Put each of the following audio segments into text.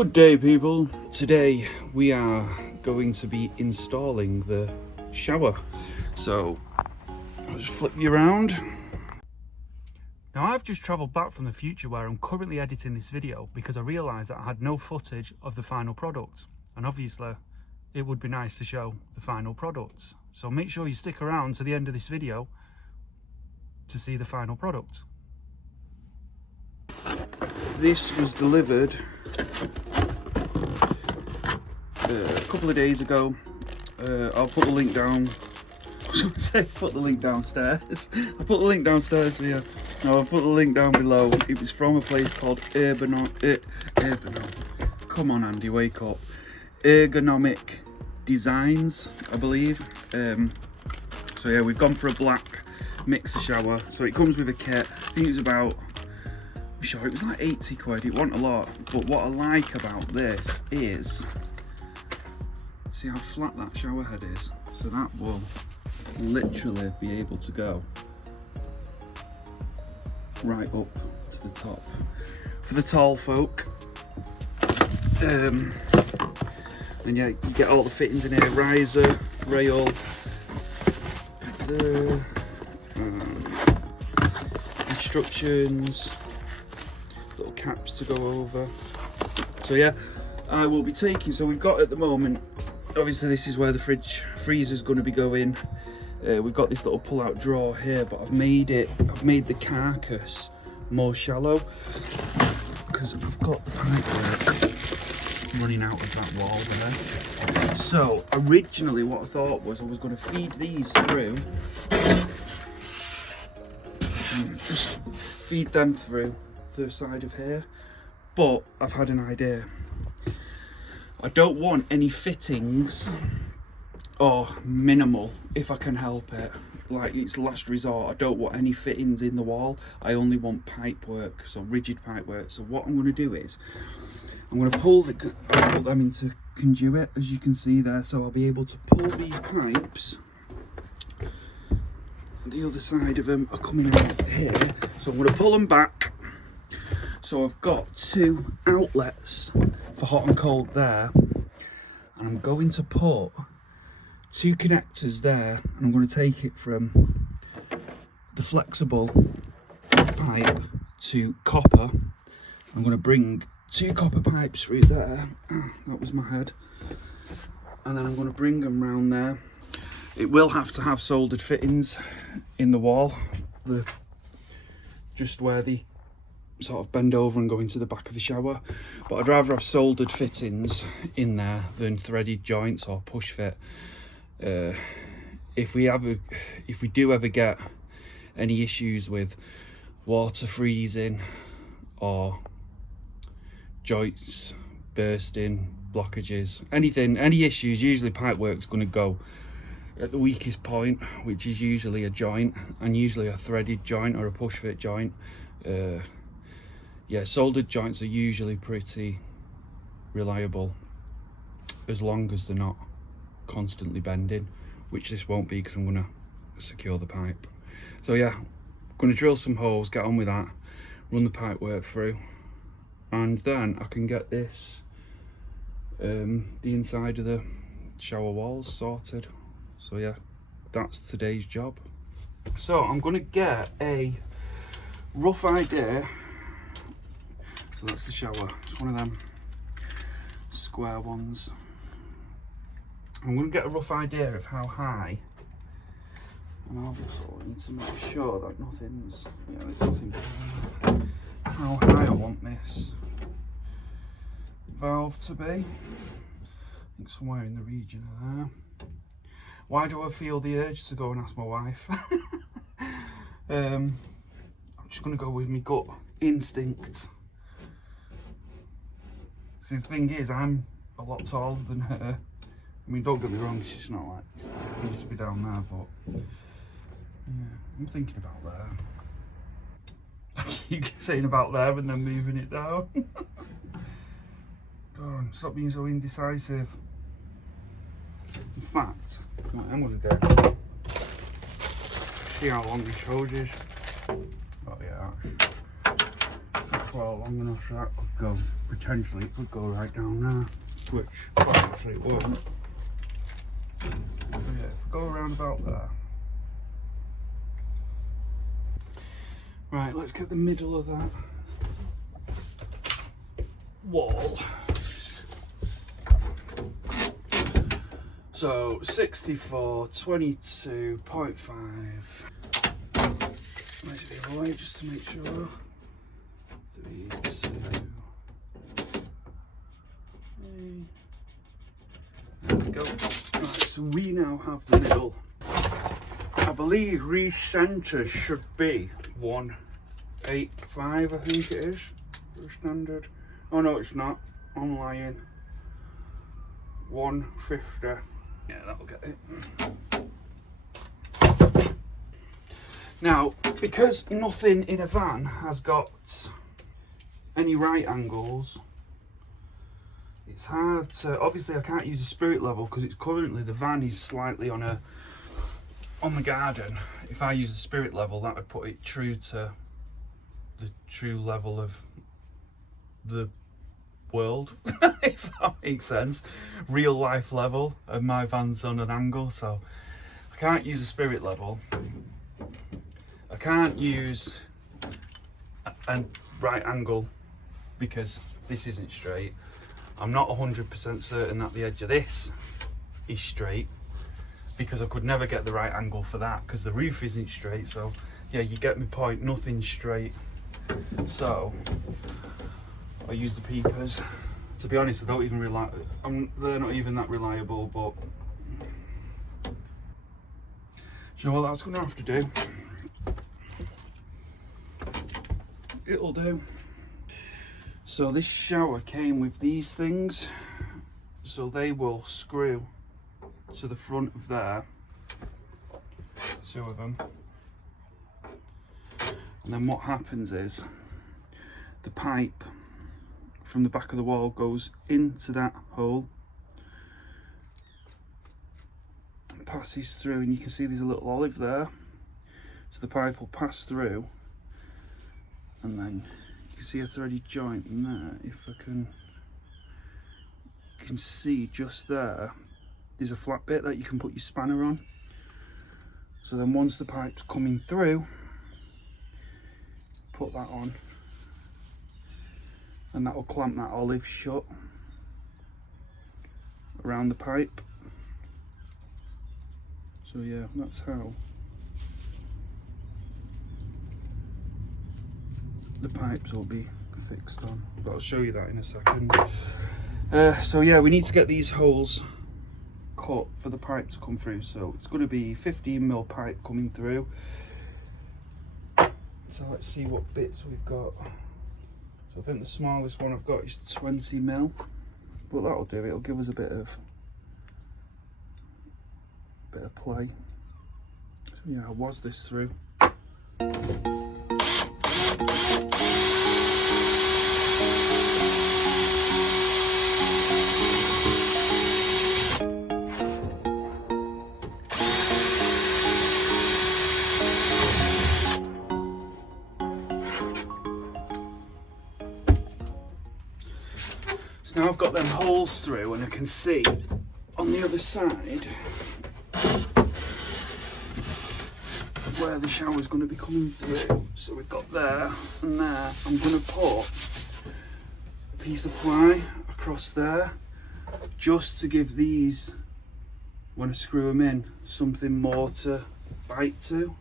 Good day, people. Today we are going to be installing the shower. So I'll just flip you around. Now I've just travelled back from the future where I'm currently editing this video because I realised that I had no footage of the final product, and obviously it would be nice to show the final product. So make sure you stick around to the end of this video to see the final product. This was delivered a couple of days ago. I'll put the link down. I was going to say put the link downstairs. I put the link downstairs for you. No, I'll put the link down below. It was from a place called Come on, Andy, wake up. Ergonomic Designs, I believe. So yeah, we've gone for a black mixer shower. So it comes with a kit. I think it was about, I'm sure it was like 80 quid. It wasn't a lot. But what I like about this is, see how flat that shower head is? So that will literally be able to go right up to the top. For the tall folk. And yeah, you get all the fittings in here, riser, rail, there, instructions, little caps to go over. So yeah, I will be taking, so we've got at the moment, obviously this is where the freezer is going to be going. We've got this little pull-out drawer here, but I've made the carcass more shallow because I've got the pipework running out of that wall there. So originally what I thought was I was going to feed these through, just feed them through the side of here, but I've had an idea. I don't want any fittings, or minimal if I can help it. Like, it's last resort. I don't want any fittings in the wall. I only want pipe work, so rigid pipe work. So what I'm going to do is I'm going to pull them into conduit, as you can see there. So I'll be able to pull these pipes. The other side of them are coming out here. So I'm going to pull them back. So I've got two outlets for hot and cold there. And I'm going to put two connectors there, and I'm going to take it from the flexible pipe to copper. I'm going to bring two copper pipes through there. That was my head. And then I'm going to bring them round there. It will have to have soldered fittings in the wall, just where they sort of bend over and go into the back of the shower. But I'd rather have soldered fittings in there than threaded joints or push fit. If we do ever get any issues with water freezing or joints bursting, blockages, any issues, usually pipework's going to go at the weakest point, which is usually a joint, and usually a threaded joint or a push fit joint. Yeah, soldered joints are usually pretty reliable as long as they're not constantly bending, which this won't be because I'm going to secure the pipe. So yeah, I'm going to drill some holes, get on with that, run the pipe work through, and then I can get this the inside of the shower walls sorted. So yeah, that's today's job. So I'm going to get a rough idea. So that's the shower. It's one of them square ones. I'm going to get a rough idea of how high, and also need to make sure that nothing's, there's nothing behind. How high I want this valve to be. I think somewhere in the region of there. Why do I feel the urge to go and ask my wife? I'm just going to go with my gut instinct. See, the thing is, I'm a lot taller than her. I mean, don't get me wrong, she's not like, it needs to be down there, but yeah, I'm thinking about there. I keep saying about there and then moving it down. Go on, stop being so indecisive. In fact, what I'm going to do, see how long this hose is. Oh yeah, well long enough so that could go, potentially it could go right down there, which quite actually it won't. So yeah, if we go around about there. Right, let's get the middle of that wall. So 64, 22.5. Measure the other way just to make sure. 3, 2, 3. There we go. Right, so we now have the middle. I believe recenter should be 185, I think it is, for standard. Oh no, it's not. I'm lying. 150. Yeah, that'll get it. Now, because nothing in a van has got any right angles, it's hard to, obviously I can't use a spirit level because it's currently, the van is slightly on the garden. If I use a spirit level, that would put it true to the true level of the world, if that makes sense. Real life level, and my van's on an angle, so I can't use a spirit level. I can't use a right angle because this isn't straight. I'm not 100% certain that the edge of this is straight because I could never get the right angle for that because the roof isn't straight. So yeah, you get my point, nothing's straight. So I use the peepers. To be honest, I don't even rely, they're not even that reliable, but do you know what that's gonna have to do? It'll do. So this shower came with these things, so they will screw to the front of there, 2 of them, and then what happens is the pipe from the back of the wall goes into that hole, passes through, and you can see there's a little olive there, so the pipe will pass through, and then you can see a threaded joint in there. If I can, you can see just there, there's a flat bit that you can put your spanner on. So then once the pipe's coming through, put that on, and that will clamp that olive shut around the pipe. So yeah, that's how the pipes will be fixed on, but I'll show you that in a second. So yeah, we need to get these holes cut for the pipe to come through. So it's going to be 15mm pipe coming through. So let's see what bits we've got. So I think the smallest one I've got is 20mm, but that'll do. It'll give us a bit of play. So yeah, I was this through. So now I've got them holes through, and I can see on the other side where the shower's going to be coming through. So we've got there and there. I'm going to put a piece of ply across there just to give these, when I screw them in, something more to bite to.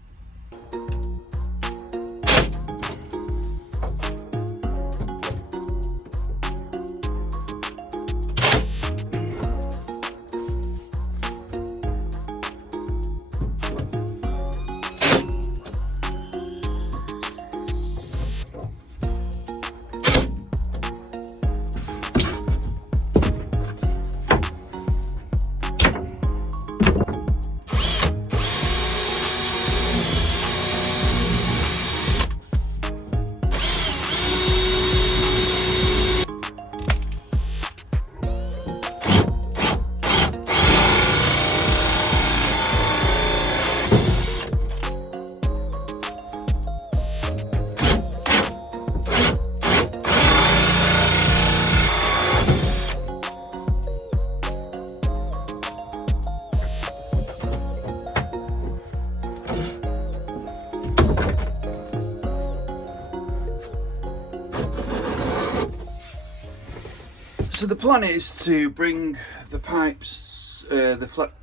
So the plan is to bring the pipes, the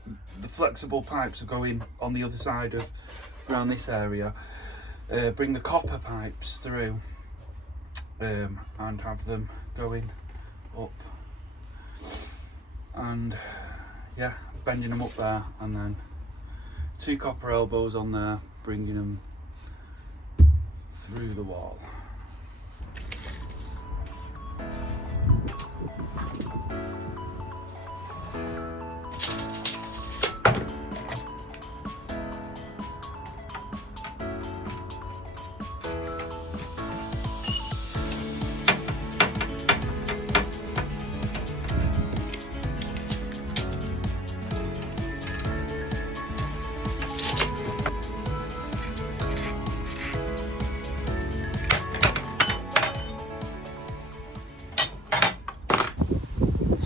flexible pipes are going on the other side of around this area. Bring the copper pipes through and have them going up, and yeah, bending them up there, and then 2 copper elbows on there, bringing them through the wall.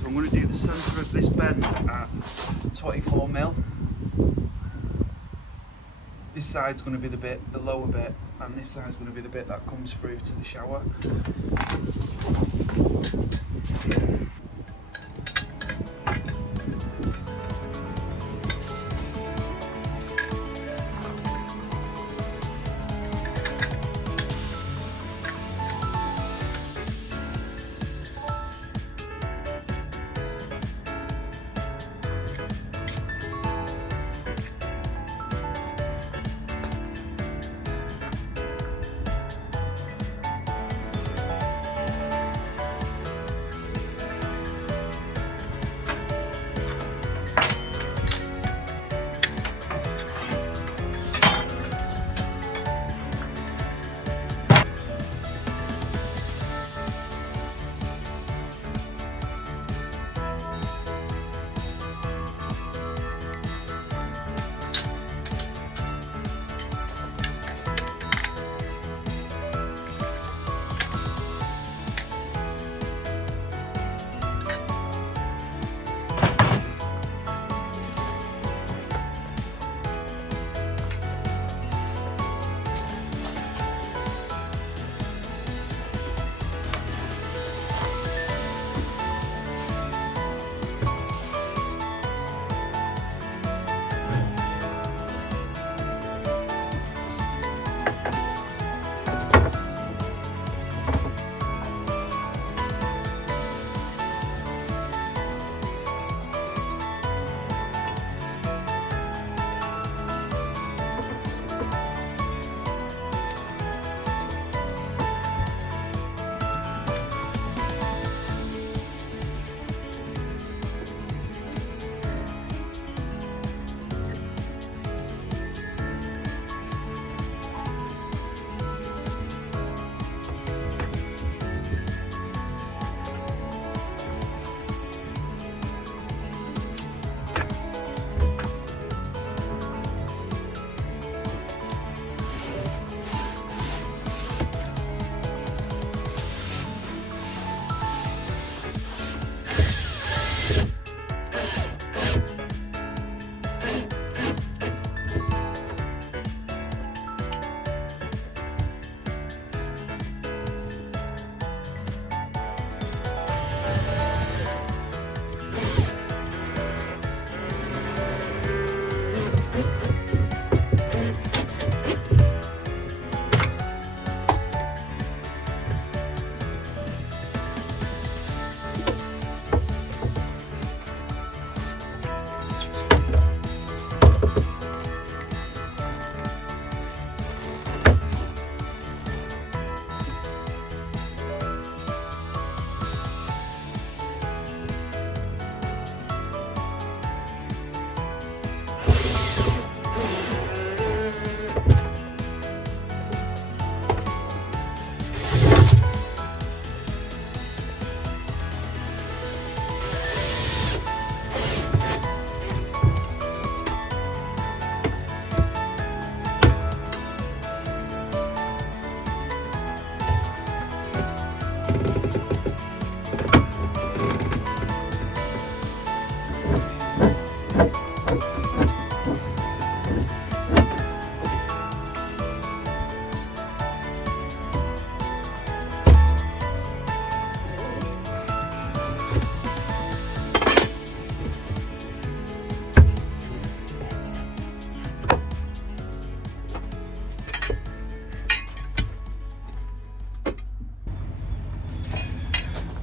I'm going to do the centre of this bend at 24mm. This side's going to be the lower bit, and this side's going to be the bit that comes through to the shower.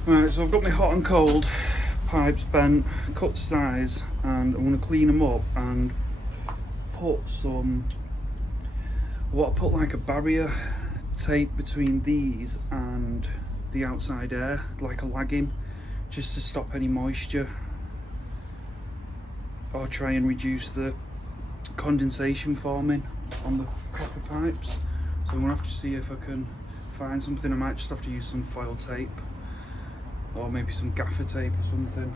Right, so I've got my hot and cold pipes bent, cut to size, and I'm going to clean them up and put some, I want to put like a barrier tape between these and the outside air, like a lagging, just to stop any moisture or try and reduce the condensation forming on the copper pipes. So I'm going to have to see if I can find something. I might just have to use some foil tape or maybe some gaffer tape or something.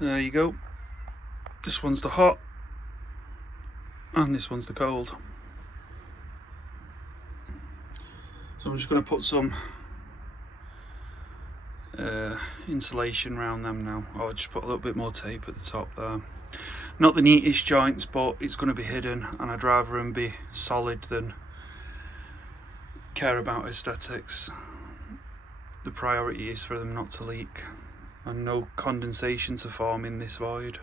There you go. This one's the hot and this one's the cold. So I'm just going to put some insulation around them now. I'll just put a little bit more tape at the top there. Not the neatest joints, but it's going to be hidden, and I'd rather them be solid than care about aesthetics. The priority is for them not to leak and no condensation to form in this void.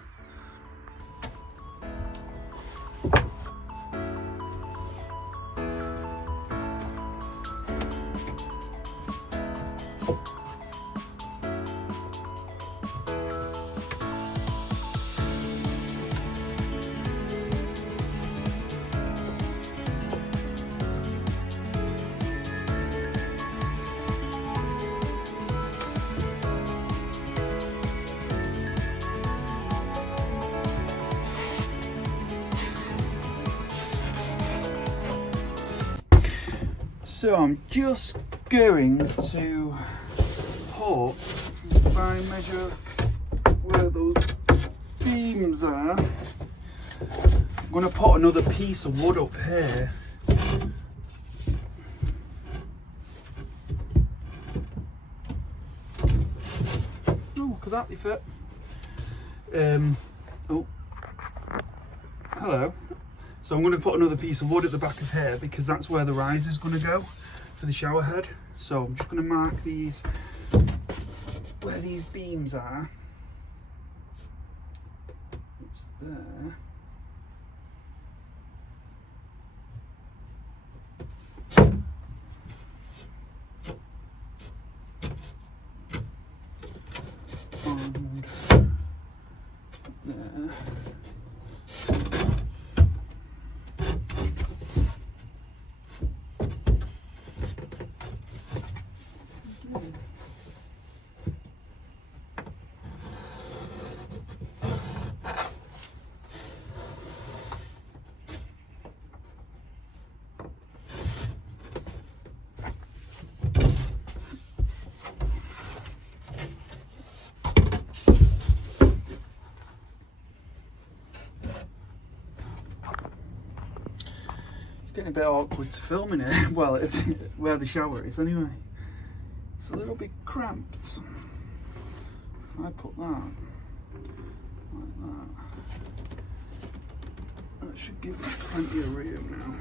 So I'm just going to put, if I measure where those beams are, I'm going to put another piece of wood up here. Oh, look at that, they fit. Oh, hello. So I'm going to put another piece of wood at the back of here because that's where the riser is going to go for the shower head. So I'm just going to mark these where these beams are. It's there. And there. It's getting a bit awkward to film in it. Well, it's where the shower is anyway. It's a little bit cramped. If I put that like that should give me plenty of room now.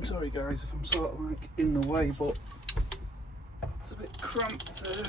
Sorry guys if I'm sort of like in the way, but it's a bit cramped here.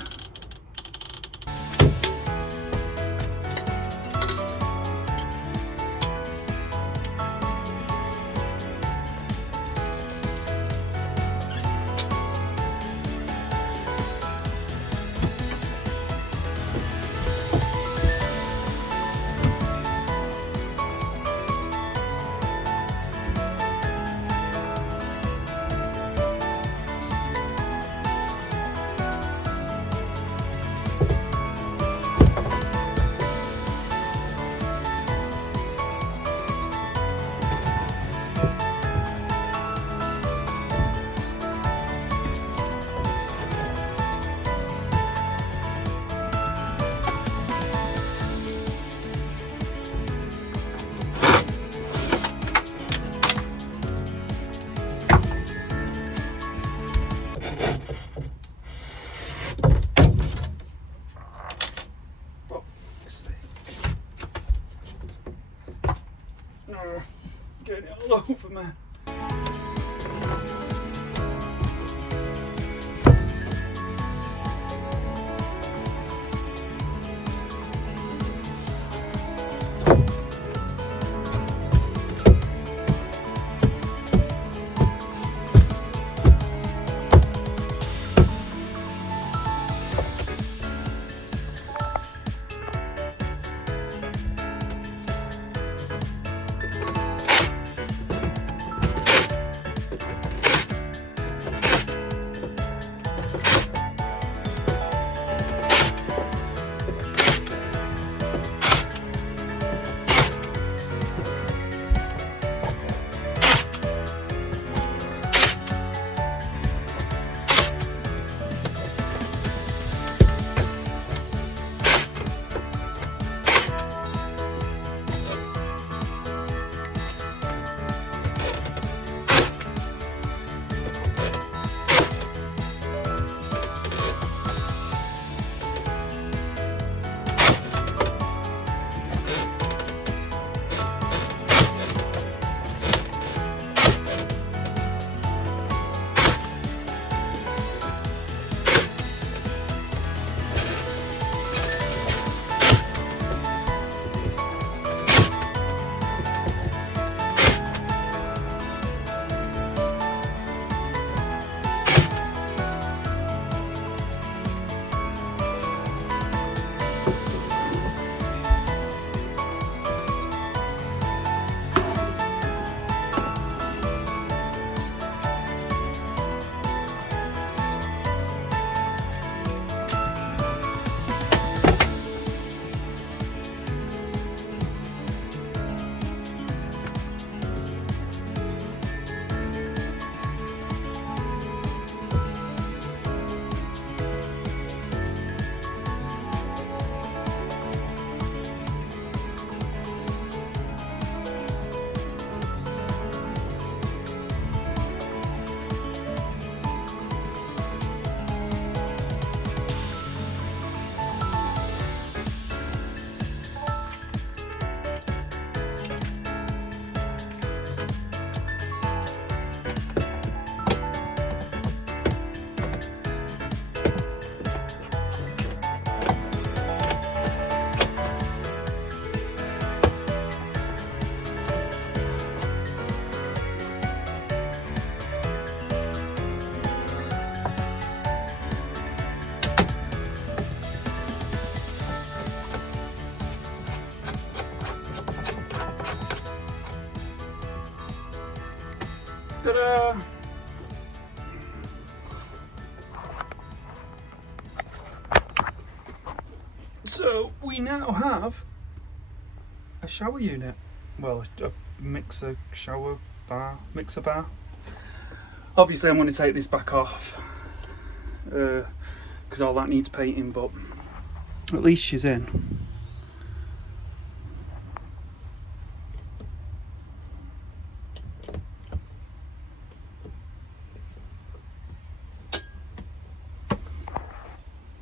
all over me. Ta-da! So we now have a shower unit. Well, a mixer bar. Obviously I'm going to take this back off because all that needs painting, but at least she's in.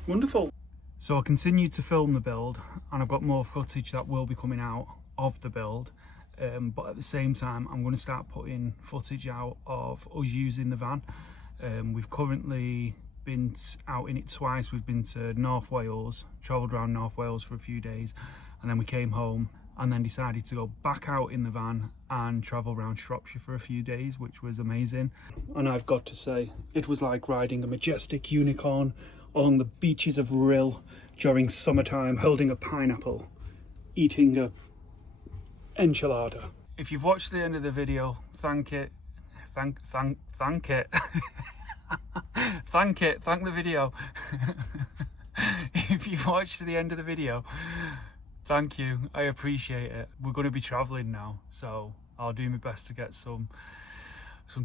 Wonderful. So I continue to film the build, and I've got more footage that will be coming out of the build, but at the same time I'm going to start putting footage out of us using the van. We've currently been out in it twice. We've been to North Wales, travelled around North Wales for a few days, and then we came home and then decided to go back out in the van and travel around Shropshire for a few days, which was amazing. And I've got to say, it was like riding a majestic unicorn along the beaches of Rhyl during summertime, holding a pineapple, eating a enchilada. If you've watched the end of the video, thank it. Thank it. Thank the video. If you've watched to the end of the video, thank you. I appreciate it. We're going to be traveling now, so I'll do my best to get some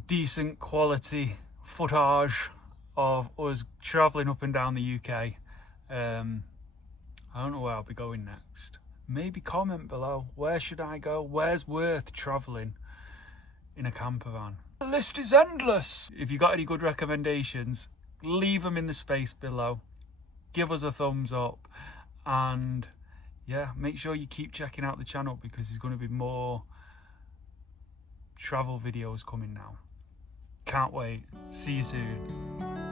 decent quality footage of us travelling up and down the UK. I don't know where I'll be going next. Maybe comment below, where should I go? Where's worth travelling in a camper van? The list is endless. If you got any good recommendations, leave them in the space below. Give us a thumbs up, and yeah, make sure you keep checking out the channel because there's going to be more travel videos coming now. Can't wait. See you soon.